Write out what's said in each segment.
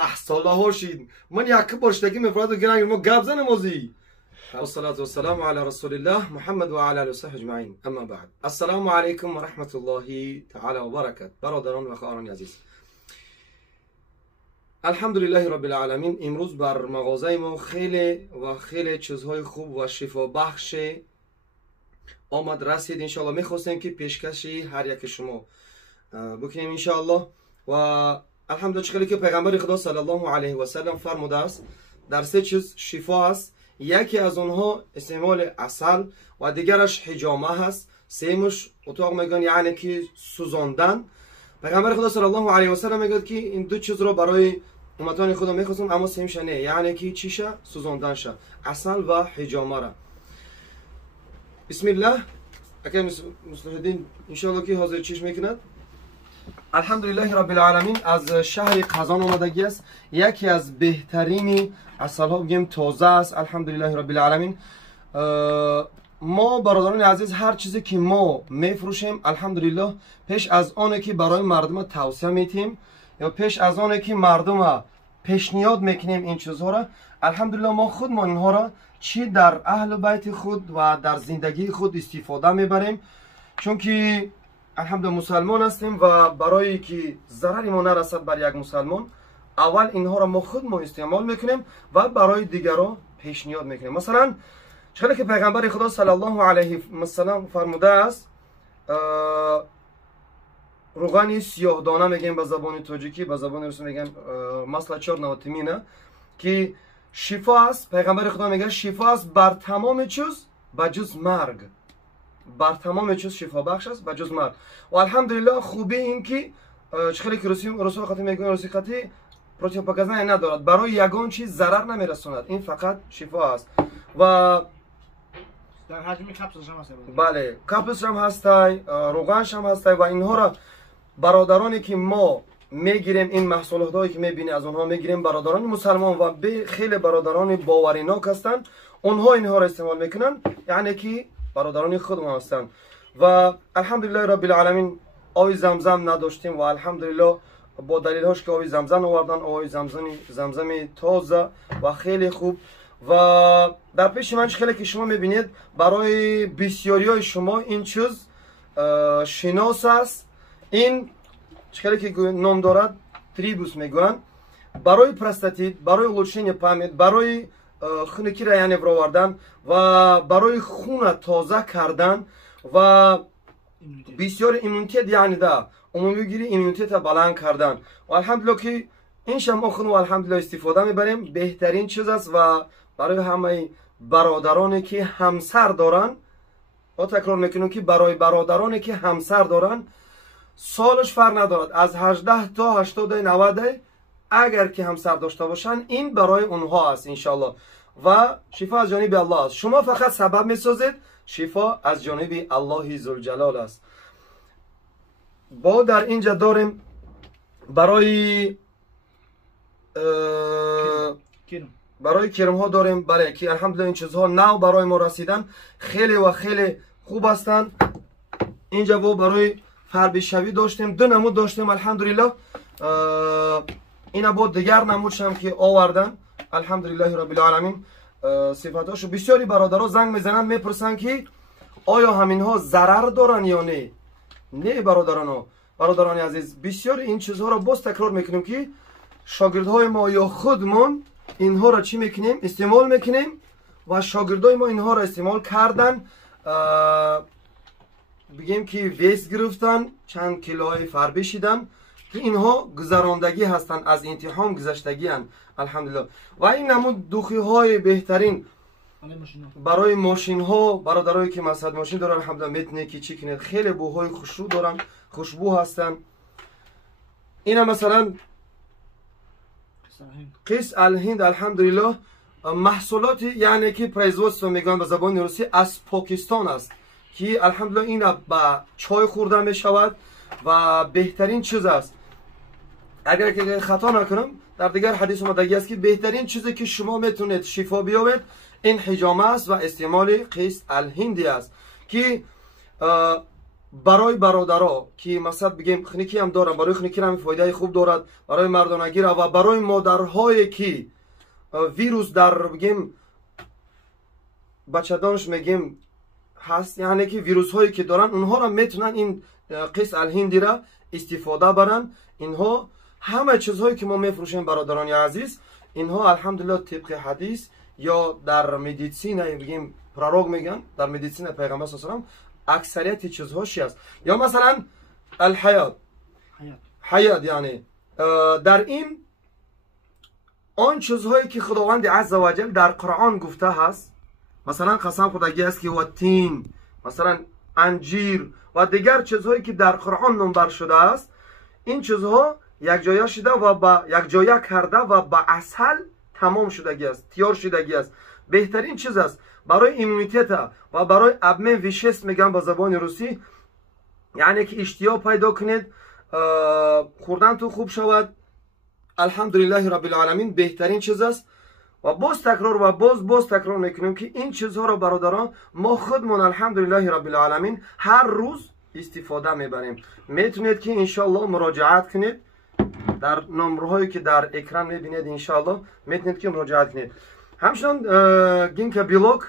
احساله هاشید من یک بارشتگی مفرد گرنگ ما گپ زنم موزی والصلاة والسلام على رسول الله محمد وعلى آله وصحبه اجمعین. اما بعد السلام علیکم و رحمت الله تعالی و برکاته. برادران و خواهران عزیز، الحمدلله رب العالمین. امروز بر مغازه ما خیلی چیزهای خوب و شفا بخش آمد رسید. انشاءالله میخواستیم که پیشکشی هر یک شما بکنیم انشاءالله. و الحمدلله چقدر که پیغمبر خدا صلی الله علیه و سلم فرموده است در سه چیز شفا است. یکی از اونها استعمال عسل و دیگرش حجامه هست. سومش اتاق میگن یعنی که سوزاندن. پیغمبر خدا صلی الله علیه و سلم میگه که این دو چیز رو برای امتان خدا میخواستم، اما سومش نه، یعنی که چیشه؟ سوزاندن شه، عسل و حجامه را. بسم الله. اگر مصلحالدین انشاءالله که حاضر چیش میکند. الحمدلله رب العالمین. از شهر قزان آمدگی است. یکی از بهترین عسل ها بگیم تازه است. الحمدلله رب العالمین. ما برادران عزیز هر چیزی که ما میفروشیم الحمدلله پیش از آنه که برای مردم توصیه میتیم یا پیش از آنه که مردم پیشنهاد میکنیم این چیزها را، الحمدلله ما خود اینها را چی در اهل بیت خود و در زندگی خود استفاده میبریم، چون که الحمدلله مسلمان هستیم و برای که ضرری ما نرسد بر یک مسلمان اول اینها را ما خود استعمال میکنیم و برای دیگران پیشنهاد میکنیم. مثلا چون که پیغمبر خدا صلی الله علیه و سلم فرموده است روغن سیاه دانه میگیم به زبان تاجیکی، به زبان روسی میگن مثلا 4 که شفا است. پیغمبر خدا میگه شفا است بر تمام چیز بجز مرگ. بر تمام چیز شفا بخش است بجز مرگ. و الحمدلله خوبی این که چخیلی که روسی خاطی میگن روسی خاطی پروتئوپاکازنی ندارد، برای یگان چیز ضرر نمیرساند، این فقط شفا است. و در حجم کپسولش هم هست. بله کپسولش هم هست، روغنش هم هست. و اینها را برادرانی که ما میگیریم این محصولاتی که میبینی از اونها میگیریم، برادران مسلمان و خیلی برادران باوریناک هستند، اونها اینها را استعمال میکنن، یعنی که برادران خود ما هستند. و الحمدلله رب العالمین آب زمزم نداشتیم و الحمدلله با دلیل هاش که آب زمزم آوردن، آب زمزم تازه و خیلی خوب. و در پیش من خیلی که شما میبینید برای بسیاری های شما این چیز شناس است. این خیلی که نام دارد تریبوس میگوین. برای پرستاتیت، برای علوشین پامید، برای خونکی را یعنی برآوردن و برای خون تازه کردن و بسیار ایمونیتت یعنی ده عمومی گیری ایمونیتت بلند کردن. و الحمدلله که این شما خون و الحمدلله استفاده میبریم، بهترین چیز است. و برای همه برادرانی که همسر دارن، با تکرار میکنم که برای برادرانی که همسر دارن سالش فرق ندارد، از 18 تا 80 90 اگر که همسر داشته باشن این برای اونها است انشالله. و شفا از جانب الله است. شما فقط سبب میسازید، شفا از جانب الله ذوالجلال است. با در اینجا داریم برای کرم ها داریم، بله که الحمدلله این چیزها نو برای ما رسیدن، خیلی و خیلی خوب هستند. اینجا و برای فربی شوی داشتیم، دو نمود داشتیم الحمدلله. اینا با دیگر نمودش هم که آوردن الحمدلله رب العالمین. صفاتاشو بسیاری برادرها زنگ میزنن میپرسن که آیا همینها ضرر دارن یا نه. نه برادران عزیز، بسیاری این چیزها را باز تکرار میکنیم که شاگردهای ما یا خودمون اینها را چی میکنیم؟ استعمال میکنیم و شاگردای ما اینها را استعمال کردن، بگیم که ویس گرفتن، چند کیلوهای فربی شدن، که اینها گذراندگی هستند، از امتحان گذشتگی هستند الحمدلله. و این نمود دوخی های بهترین برای ماشین ها، برادرایی که مسد ماشین دارن الحمدلله میتونه که چی کنید، خیلی بوهای خوشبو دارن، خوشبو هستن. اینا مثلا قیس الهند الحمدلله محصولاتی یعنی که پریزوست میگن به زبان روسی از پاکستان است که الحمدلله اینا با چای خورده می شود و بهترین چیز است. اگر که خطا نکنم در دیگر حدیث اومده است که بهترین چیزی که شما میتونید شفا بیابید این حجامه است و استعمال قیس الهندی است که برای برادرها که مثلا بگیم خنکی هم داره، برای خنکی هم فایده خوب دارد، برای مردانگی و برای مادرهایی که ویروس در بگیم بچه‌دانش میگیم هست، یعنی که ویروس هایی که دارن اونها را میتونن این قیس الهندی را استفاده برن. اینها همه چیزهایی که ما میفروشیم برادران عزیز، اینها الحمدلله طبق حدیث یا در مدیسین بگیم پراروگ میگن، در مدیسین پیغمبر صلی الله علیه و آله اکثریت چیزهاش است. یا مثلا الحیات، حیات یعنی در این آن چیزهایی که خداوند عزوجل در قرآن گفته هست، مثلا قسم خدایی است که و تین، مثلا انجیر و دیگر چیزهایی که در قرآن نمبر شده است، این چیزها یک جای شده و با یک جای کرده و با عسل تمام شدگی است، تیار شدگی است. بهترین چیز است برای ایمونیتت و برای ابمه ویشست میگن به زبان روسی، یعنی که اشتیاق پیدا کنید، خوردن تو خوب شود. الحمدلله رب العالمین بهترین چیز است. و باز تکرار و باز تکرار میکنیم که این چیزها را برادران ما خودمون الحمدلله رب العالمین هر روز استفاده میبریم. میتونید که انشالله مراجعت کنید در نمرهایی که در اکران میبینید، انشالله میتونید که مراجعت کنید. همچنان گینک بلوک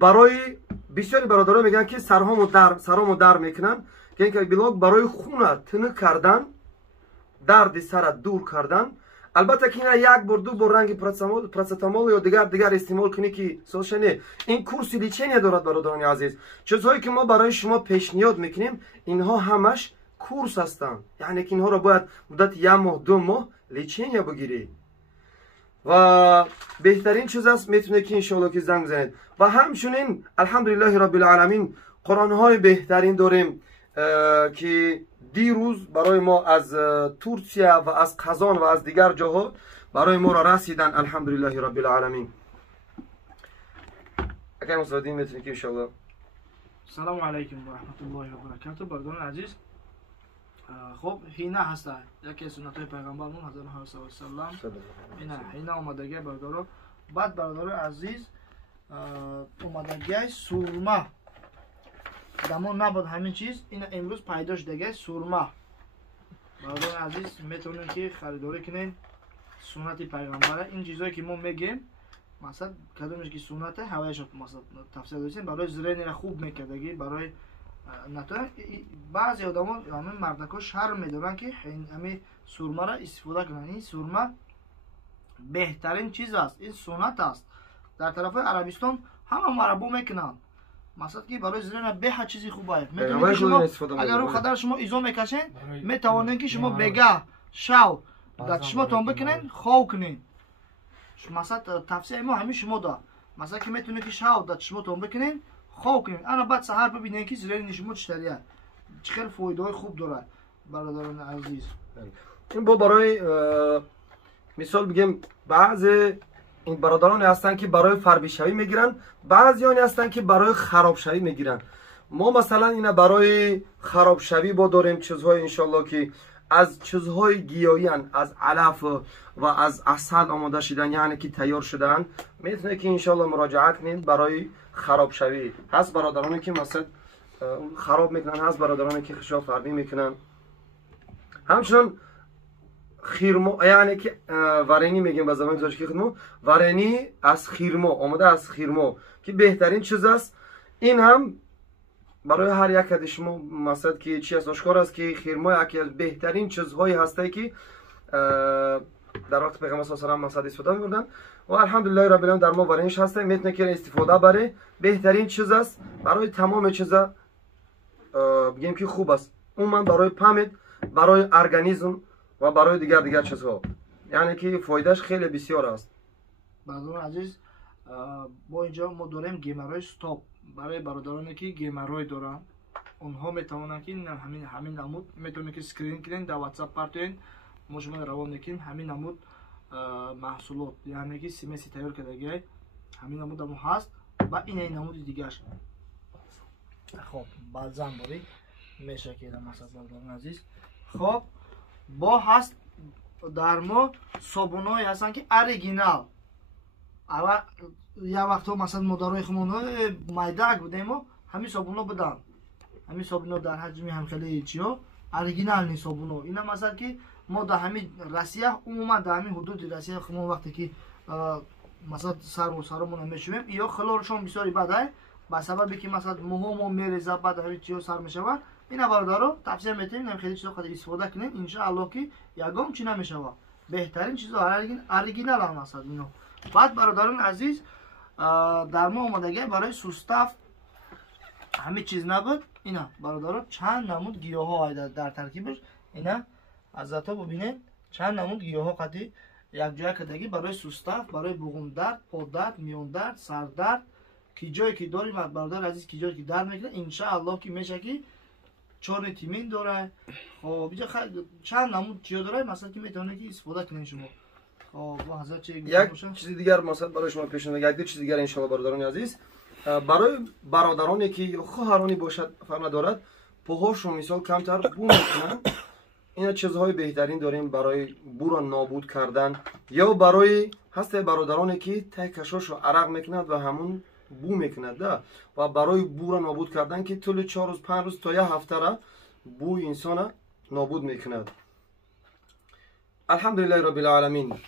برای بسیاری برادران میگن که سرامو در میکنن. گینک بلوک برای خون تنه کردن، درد سر دور کردن. البته که اینا یک بار دو بار رنگ پرستامول یا دیگر استعمال کنی که سوشنه این کورس لیچنی دارد برادران عزیز. چیزهایی که ما برای شما پیشنهاد میکنیم اینها همش کورس هستند، یعنی که اینها را باید مدت یک ماه دو ماه لیچنی بگیری و بهترین چیز است. میتونه که انشاءالله که زنگ بزنید. و همچنین الحمدلله رب العالمین قرآن های بهترین داریم که دیروز برای ما از ترکیه و از قزان و از دیگر جاها برای ما را رسیدن الحمدلله رب العالمین. اگر مصادیم میتونی که انشاءالله. سلام علیکم و رحمت الله و برکاته برادران عزیز. خب هینه هست، یکی سنت های پیغمبرمون حضرت محمد صلی الله علیه و سلم اینه هینه اومدگی برادران. بعد برادران عزیز اومدگی سورما دمان نبود همین چیز، این امروز پیدا شده سورما. برادران عزیز میتونین که خریداری کنین سنت پیغمبره. این چیزایی که ما میگیم مثلا کدومش که سنت هوایش مثلا تفسیر داشتیم برای زرین خوب میکردگی، برای نتونه بعضی آدما همین مردکا شرم میدارن که همین سورما را استفاده کنن. این سورما بهترین چیز است، این سنت است. در طرف عربستان همه عربو میکنن مثلا که برای زرین به چیزی خوبه. میتونید شما اگر رو خدر شما ایزو میکشین میتوانین که شما بگه شاو داد شما تون بکنین خو کنین. مثلا تفسیر ما همین شما دا مثلا که میتونید که شاو داد شما تون بکنین خو کنین. انا بعد سحر ببینین که زرین شما چطوریه، چقدر فایده خوب داره برادران عزیز. این با برای مثال بگیم بعض این برادران هستن که برای فربی شوی میگیرن، بعضیانی هستن که برای خراب شوی میگیرن. ما مثلا اینا برای خراب شوی با داریم چیزهای انشالله که از چیزهای گیاهی از علف و از عسل آماده شدن، یعنی که تیار شدن. میتونه که انشالله مراجعت کنید. برای خراب شوی هست برادرانی که مثلا خراب میکنن، هست برادرانی که خشاب فربی میکنن. همچنان خیرمو، یعنی که ورنی میگیم به زبان زاجکی خودمون، ورنی از خیرمو آمده از خیرمو که بهترین چیز است. این هم برای هر یک از شما مثلا که چی است آشکار است که خیرمو یکی از بهترین چیزهایی هسته که در وقت پیغمبر صلی الله علیه و آله استفاده می‌کردن و الحمدلله رب العالمین در ما ورنیش هسته. میتونه که استفاده بره بهترین چیز است برای تمام چیزا بگیم که خوب است. من برای پمت، برای ارگانیسم و برای دیگر چیزها، یعنی که فایدهش خیلی بسیار است. برادران عزیز ما اینجا ما داریم گیمرای استاپ برای برادرانی که گیمرای دارن. اونها میتونن که همین نمود میتونن که اسکرین کنین در واتساپ پارتین ما شما روان میکنیم همین نمود محصولات، یعنی که سیمسی تیار کردگی همین نمود هم هست و این نمود دیگرش. خب بلزن باری میشه که مثلا برادران عزیز. خب با هست در ما صابونایی هستن که اوریجینال. اول یا وقتا مثلا مدارای خمون مایداگ بودیم و همین صابونا بدن همین صابونا در حجم هم خیلی چیو اورجینال نی صابونو اینا مثلا که ما در همین روسیه عموما در همین حدود روسیه ما وقتی که مثلا سرمون میشویم یا خلورشون بسیاری بده با سببی که مثلا موهامو میریزه بعد همین چیو سر میشه اینا برادرو توصیه میتونیم نمی خیلی چیزا خود استفاده کنین ان شاء الله که یگام چی نمیشه بهترین چیزا اورجینال هم هست اینو. بعد برادران عزیز در ما اومدگی برای سوستاف همه چیز نبود اینا برادران چند نمود گیاه ها در ترکیبش اینا حضرت ها ببینید چند نمود گیاه ها قطعی یک جای کدگی برای سوستاف برای بوغم درد پا درد میون درد سر درد کی جایی که داریم برادر عزیز کی جایی که درد میکنه ان شاء الله که میشه که چون تیمین داره خب اینجا چند نمود چیا داره مثلا که میتونه که استفاده کنین شما. خب حضرت چه یک چیز دیگر مثلا برای شما پیش میاد یک دو چیز دیگر ان شاء الله برادران عزیز برای برادرانی که خواهرانی باشد فرق ندارد پاهاشون مثال کمتر بو میکنن اینا چیزهای بهترین داریم برای بو را نابود کردن یا برای هست برادرانی که ته کشاشو عرق میکند و همون بو میکند و برای بو را نابود کردن که طول 4 روز 5 روز تا یک هفته را بو انسان نابود میکند. الحمدلله رب العالمين.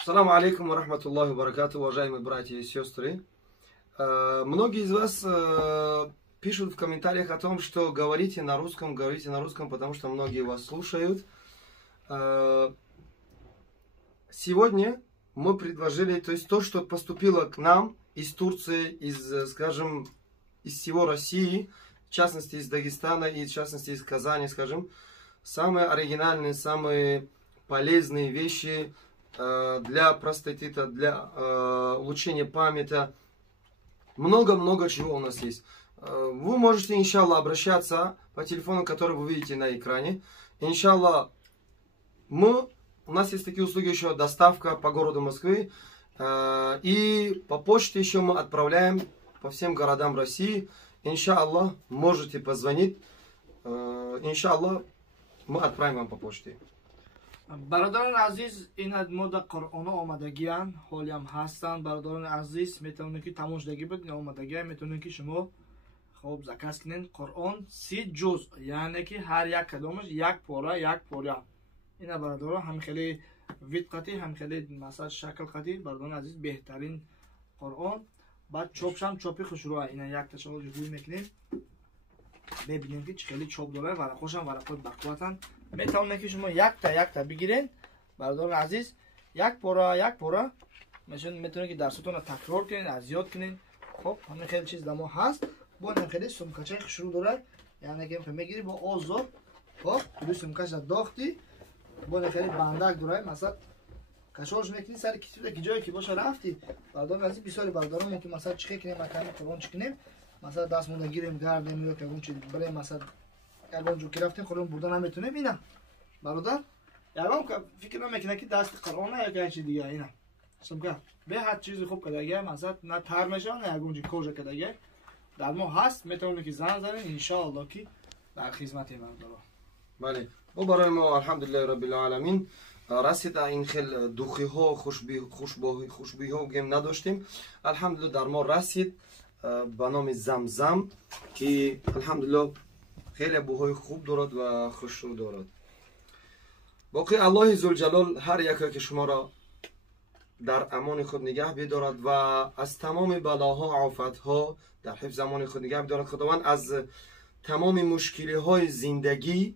Assalamu alaikum wa rahmatullahi wa barakatuh, уважаемые братья и сестры. Многие из вас пишут в комментариях о том, что говорите на русском, потому что многие вас слушают. Сегодня мы предложили, то есть то, что поступило к нам из Турции, скажем, из всего России, в частности из Дагестана и в частности из Казани, скажем, самые оригинальные, самые полезные вещи для простатита, для улучшения памяти. Много-много чего у нас есть. Вы можете, иншаллах, обращаться по телефону, который вы видите на экране. Иншаллах, у нас есть такие услуги еще, доставка по городу Москвы. И по почте еще мы отправляем по всем городам России. Иншаллах, можете позвонить. Иншаллах, мы отправим вам по почте. برادران عزیز این مود قرآن آمدگیان حالی هم هستن. برادران عزیز میتونید که تماشاگی بدین آمدگی میتونید که شما خوب ذکر کنین قرآن 30 جزء یعنی که هر یک کدامش یک پاره اینا برادران هم خیلی ویدقتی هم خیلی مثلا شکل قتی برادران عزیز بهترین قرآن. بعد چوبش هم چوبی خوشروه اینا یک تا شما جوی میکنین ببینید که خیلی چوب داره ورقاش هم ورقات بقوتن میتونید که شما یک تا بگیرین برادران عزیز یک پاره میتونید که درستون رو تکرار کنین ازیاد کنین. خب همین خیلی چیز دما هست با هم خیلی سمکچه خوشرو داره یعنی که میگیری با آزاد خب روی سمکچ داختی با خیلی بندک داره مثلا کشورش میکنی سر کسی که جایی که باشه رفتی برادران عزیز بسیاری برادران که مثلا چیکار کنیم مکان قرآن چکنیم مثلا دست مونده گیریم گردیم یا که اون چیز برای مثلا یگان جو که رفتیم قرآن بردن نمیتونیم اینا برادر یگان که فکر نمیکنه که دست قرآن یا که چیز دیگه اینا سمکه به هر چیزی خوب کداگه مثلا نه تر میشه نه یگان جو کوجا کداگه در ما هست میتونید که زنگ زنین ان شاء الله که در خدمت برادران. بله و برای ما الحمدلله رب العالمین رسید این خیل دوخی ها خوشبویی ها گم نداشتیم. الحمدلله در ما رسید به نام زمزم که الحمدلله خیلی بوهای خوب دارد و خوشرو دارد. باقی الله ذوالجلال هر یکی که شما را در امان خود نگه بدارد و از تمام بلاها آفتها در حفظ امان خود نگه بدارد. خداوند از تمام مشکلی های زندگی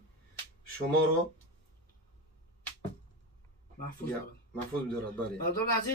شما را محفوظ دارد. بله. برادران عزیز